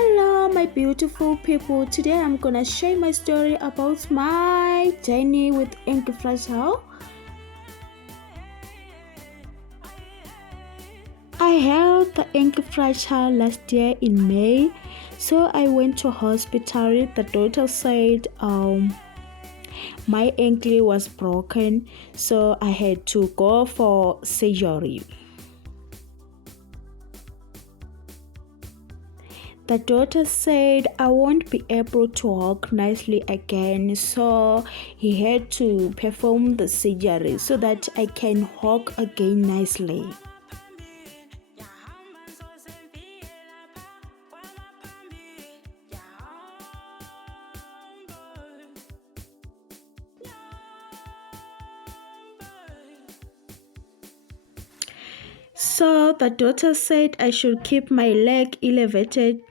Hello, my beautiful people. Today I'm gonna share my story about my journey with anklefracture. I had the anklefracture last year in May, so I went to hospital. The doctor said my ankle was broken, so I had to go for surgery. The doctor said I won't be able to walk nicely again, so he had to perform the surgery so that I can walk again nicely. So the doctor said I should keep my leg elevated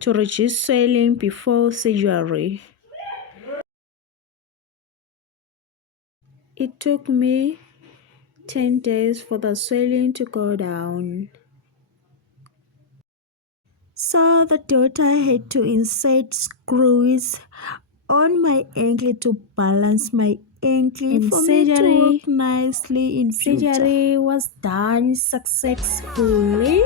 to reduce swelling before surgery. It took me 10 days for the swelling to go down. So the doctor had to insert screws on my ankle to balance my ankle and for me to walk nicely in future. Surgery was done successfully.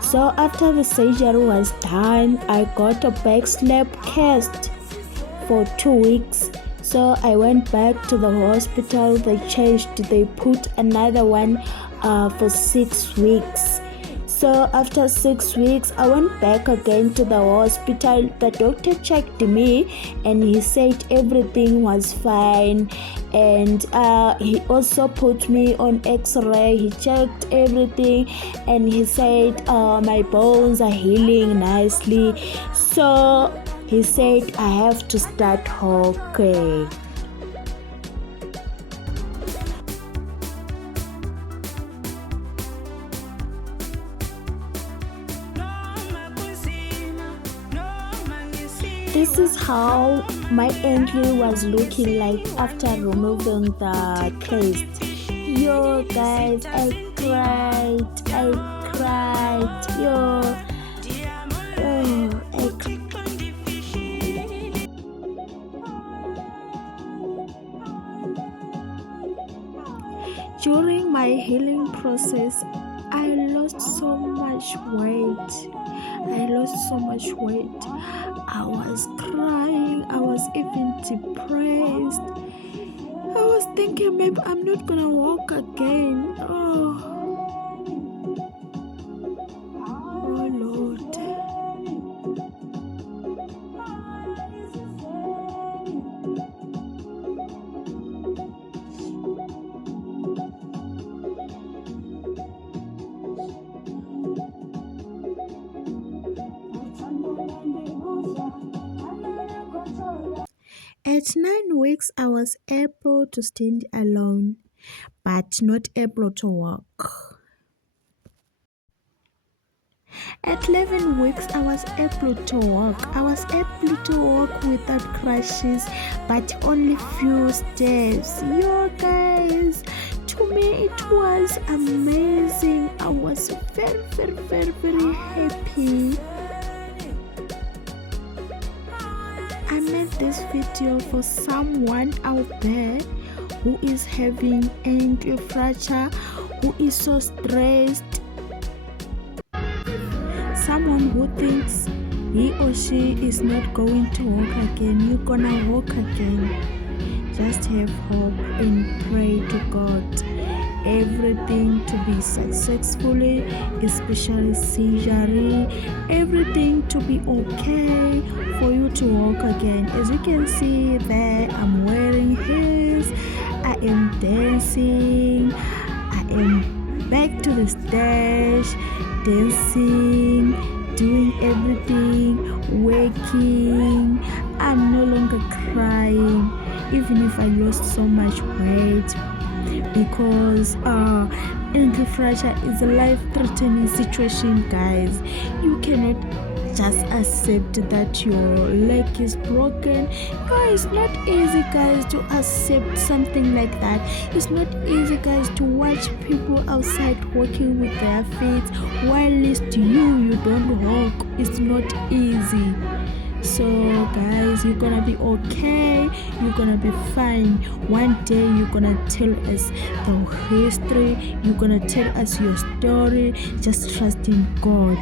So after the surgery was done, I got a back slap cast for 2 weeks. So I went back to the hospital. They put another one for 6 weeks. So after 6 weeks, I went back again to the hospital. The doctor checked me and he said everything was fine. And he also put me on x-ray. He checked everything and he said my bones are healing nicely. So he said I have to start walking. This is how my ankle was looking like after removing the cast. Yo guys, I cried. During my healing process, I lost so much weight. I was crying. I was even depressed. I was thinking maybe I'm not gonna walk again. Oh Lord. At 9 weeks, I was able to stand alone, but not able to walk. At 11 weeks, I was able to walk. I was able to walk without crutches, but only few steps. Yo guys, to me it was amazing. I was very happy. I made this video for someone out there who is having anklefracture, who is so stressed, someone who thinks he or she is not going to walk again. You're gonna walk again. Just have hope and pray to God everything to be successfully, especially surgery, everything to be okay for you to walk again. As you can see there, I'm wearing heels, I am dancing, I am back to the stage, dancing, doing everything, working. I'm no longer crying, even if I lost so much weight, because anklefracture is a life-threatening situation, guys. You cannot Just accept that your leg is broken. It's not easy, guys, to accept something like that. It's not easy, guys, to watch people outside walking with their feet, while at least you don't walk. It's not easy. So guys, you're gonna be okay, you're gonna be fine. One day you're gonna tell us the history, you're gonna tell us your story. Just trust in God.